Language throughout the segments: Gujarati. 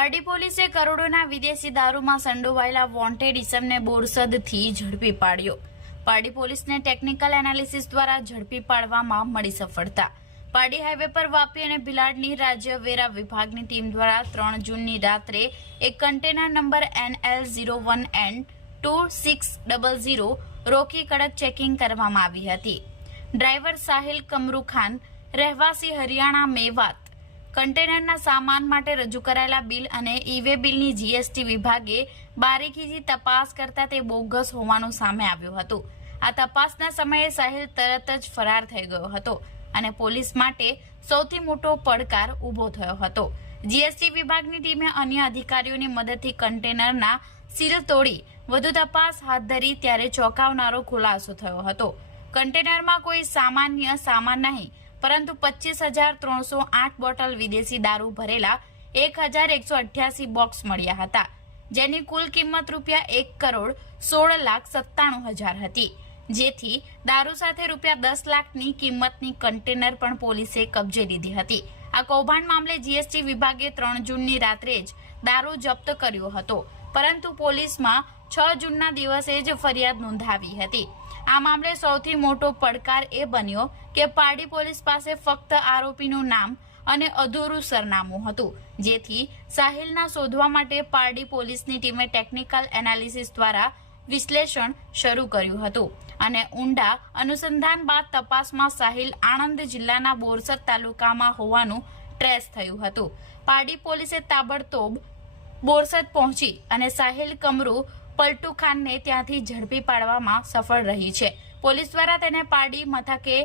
પારડી પોલીસે કરોડોના વિદેશી દારૂમાં સંડોવાયેલા વોન્ટેડ ઇસમને બોરસદથી ઝડપી પાડ્યો. પારડી પોલીસને ટેકનિકલ એનાલિસિસ દ્વારા ઝડપી પાડવામાં મળી સફળતા. પારડી હાઈવે પર વાપી અને ભિલાડની રાજ્ય વેરા વિભાગની ટીમ દ્વારા ત્રણ જૂનની રાત્રે એક container number NL zero one N two six double zero રોકી કડક ચેકિંગ કરવામાં આવી હતી. ડ્રાઈવર સાહિલ કમરુ ખાન રહેવાસી હરિયાણા મેવાત કન્ટેનરના સામાન માટે રજૂ કરાયેલા બિલ અને ઈવે બિલની જીએસટી વિભાગે બારીકીથી તપાસ કરતા તે બોગસ હોવાનું સામે આવ્યું હતું. આ તપાસના સમયે સાહિલ તરત જ ફરાર થઈ ગયો હતો અને પોલીસ માટે સૌથી મોટો પડકાર ઊભો થયો હતો. જીએસટી વિભાગની ટીમે અન્ય અધિકારીઓની મદદથી કન્ટેનરના સીલ તોડી વધુ તપાસ હાથ ધરી ત્યારે ચોંકાવનારો ખુલાસો થયો હતો. કન્ટેનરમાં કોઈ સામાન્ય સામાન નહીં પરંતુ પચીસ હજાર ત્રણસો આઠ બોટલ વિદેશી દારૂ ભરેલા એક હજાર એકસો અઠ્યાસી બોક્સ મળ્યા હતા, જેની કુલ કિંમત રૂપિયા એક કરોડ સોળ લાખ સત્તાણું હજાર હતી. જેથી દારૂ સાથે રૂપિયા દસ લાખની કિંમતની કન્ટેનર પણ પોલીસે કબજે લીધી હતી. આ કૌભાંડ મામલે જીએસટી વિભાગે ત્રણ જૂનની રાત્રે જ દારૂ જપ્ત કર્યો હતો, પરંતુ પોલીસમાં છ જૂનના દિવસે જ ફરિયાદ નોંધાવી હતી. આ મામલે સૌથી મોટો પડકાર એ બન્યો કે પારડી પોલીસ પાસે ફક્ત આરોપીનું નામ અને અધૂરું સરનામું હતું. જેથી સાહિલના શોધવા માટે પારડી પોલીસની ટીમે ટેકનિકલ એનાલિસિસ દ્વારા વિશ્લેષણ શરૂ કર્યું હતું. અને ઊંડા અનુસંધાન બાદ તપાસમાં સાહિલ આણંદ જિલ્લાના બોરસદ તાલુકામાં હોવાનું ટ્રેસ થયું હતું. પારડી પોલીસે તાબડતોબ બોરસદ પહોંચી અને સાહિલ કમરુ પલટુ ખાનને ત્યાંથી ઝડપી પાડવામાં સફળ રહી છે. પોલીસ દ્વારા તેને પાડી મથકે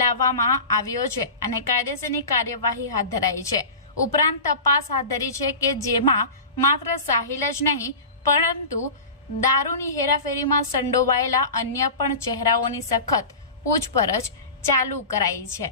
લાવવામાં આવ્યો છે અને કાયદેસરની કાર્યવાહી હાથ ધરાઈ છે. ઉપરાંત તપાસ હાથ ધરી છે કે જેમાં માત્ર સાહિલ જ નહીં, પરંતુ દારૂની હેરાફેરીમાં સંડોવાયેલા અન્ય પણ ચહેરાઓની સખત પૂછપરછ ચાલુ કરાઈ છે.